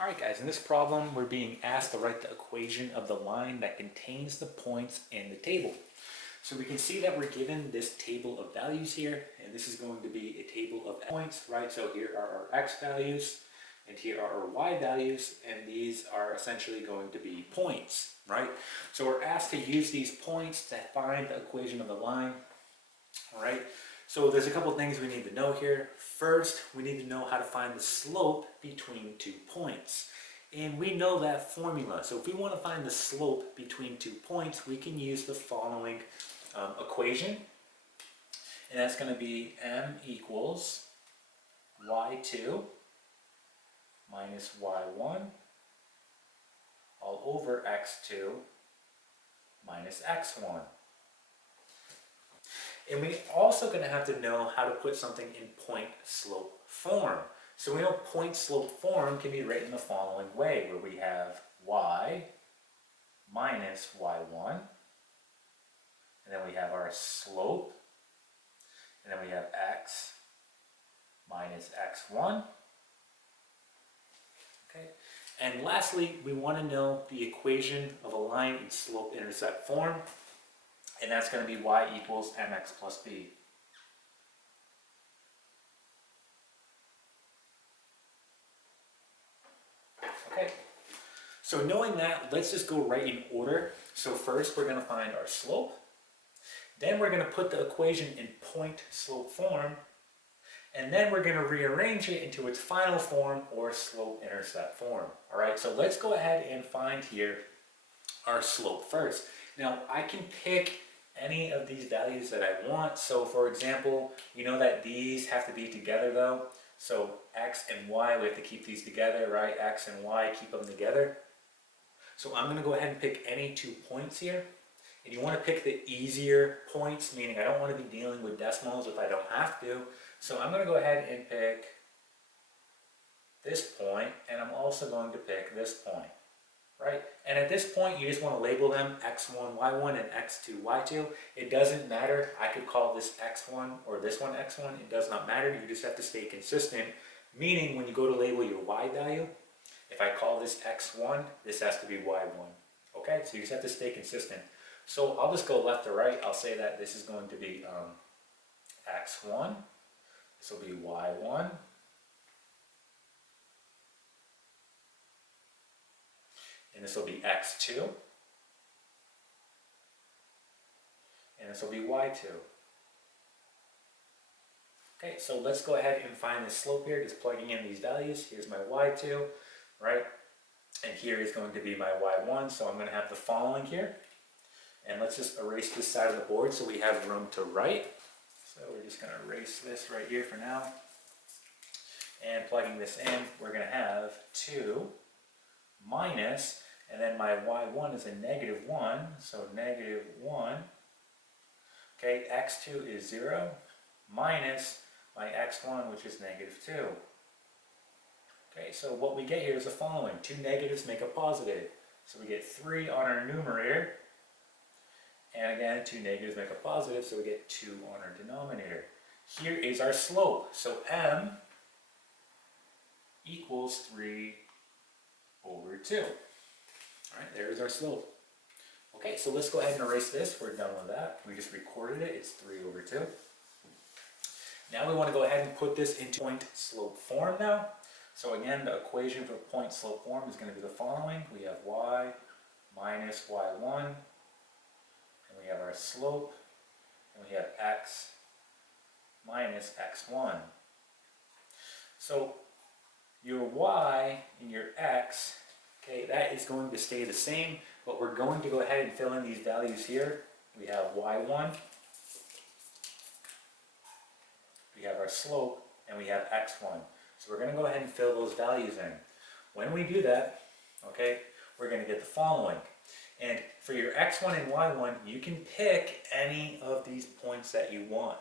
Alright guys, in this problem we're being asked to write the equation of the line that contains the points in the table. So we can see that we're given this table of values here, and this is going to be a table of points, right? So here are our x values, and here are our y values, and these are essentially going to be points, right? So we're asked to use these points to find the equation of the line, alright? So there's a couple things we need to know here. First, we need to know how to find the slope between 2 points. And we know that formula. So if we want to find the slope between 2 points, we can use the following equation. And that's going to be m equals y2 minus y1 all over x2 minus x1. And we're also going to have to know how to put something in point-slope form. So we know point-slope form can be written the following way, where we have y minus y1, and then we have our slope, and then we have x minus x1. Okay. And lastly, we want to know the equation of a line in slope-intercept form. And that's going to be y equals mx plus b. Okay, so knowing that, let's just go right in order. So first we're going to find our slope. Then we're going to put the equation in point-slope form. And then we're going to rearrange it into its final form, or slope-intercept form. Alright, so let's go ahead and find here our slope first. Now I can pick any of these values that I want. So for example, you know that these have to be together though. So x and y, we have to keep these together, right? X and y, keep them together. So I'm going to go ahead and pick any 2 points here. And you want to pick the easier points, meaning I don't want to be dealing with decimals if I don't have to. So I'm going to go ahead and pick this point, and I'm also going to pick this point. Right? And at this point, you just want to label them x1, y1, and x2, y2. It doesn't matter. I could call this x1 or this one x1. It does not matter. You just have to stay consistent. Meaning, when you go to label your y value, if I call this x1, this has to be y1. Okay? So you just have to stay consistent. So I'll just go left to right. I'll say that this is going to be x1. This will be y1. And this will be x2, and this will be y2. Okay, so let's go ahead and find the slope here, just plugging in these values. Here's my y2, right? And here is going to be my y1, so I'm going to have the following here. And let's just erase this side of the board so we have room to write. So we're just going to erase this right here for now. And plugging this in, we're going to have 2 minus, and then my y1 is a -1, so -1. Okay, x2 is 0, minus my x1, which is -2. Okay, so what we get here is the following. 2 negatives make a positive. So we get 3 on our numerator. And again, 2 negatives make a positive, so we get 2 on our denominator. Here is our slope. So m equals 3 over 2. Alright, there's our slope. Okay, so let's go ahead and erase this. We're done with that. We just recorded it. It's 3 over 2. Now we want to go ahead and put this into point-slope form now. So again, the equation for point-slope form is going to be the following. We have y minus y1, and we have our slope, and we have x minus x1. So your y and your x, okay, that is going to stay the same, but we're going to go ahead and fill in these values here. We have y1, we have our slope, and we have x1. So we're going to go ahead and fill those values in. When we do that, okay, we're going to get the following. And for your x1 and y1, you can pick any of these points that you want.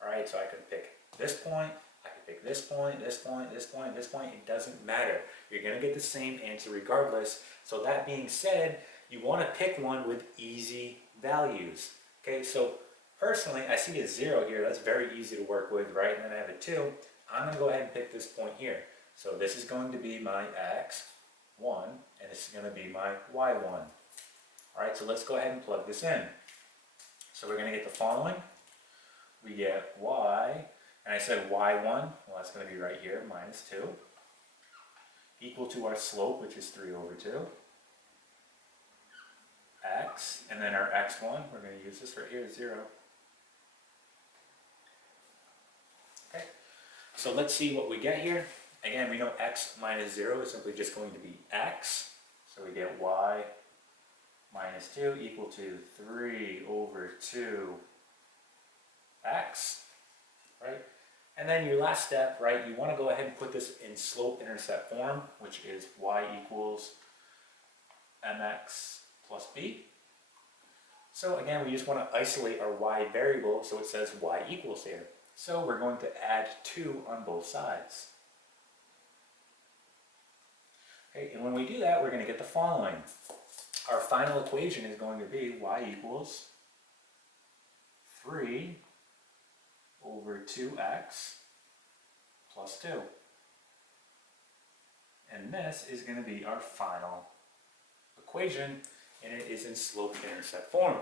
Alright, so I could pick this point, I could pick this point, this point, this point, this point. It doesn't matter. You're going to get the same answer regardless. So that being said, you want to pick one with easy values. Okay, so personally, I see a 0 here. That's very easy to work with, right? And then I have a 2. I'm going to go ahead and pick this point here. So this is going to be my x1, and this is going to be my y1. All right, so let's go ahead and plug this in. So we're going to get the following. We get y, and I said y1, well that's going to be right here, minus 2, equal to our slope, which is 3 over 2, x, and then our x1, we're going to use this right here, 0. Okay, so let's see what we get here. Again, we know x minus 0 is simply just going to be x, so we get y minus 2 equal to 3 over 2 x, right? And then your last step, right, you want to go ahead and put this in slope-intercept form, which is y equals mx plus b. So again, we just want to isolate our y variable, so it says y equals here. So we're going to add 2 on both sides. Okay, and when we do that, we're going to get the following. Our final equation is going to be y equals 3 over 2x plus 2. And this is going to be our final equation, and it is in slope-intercept form.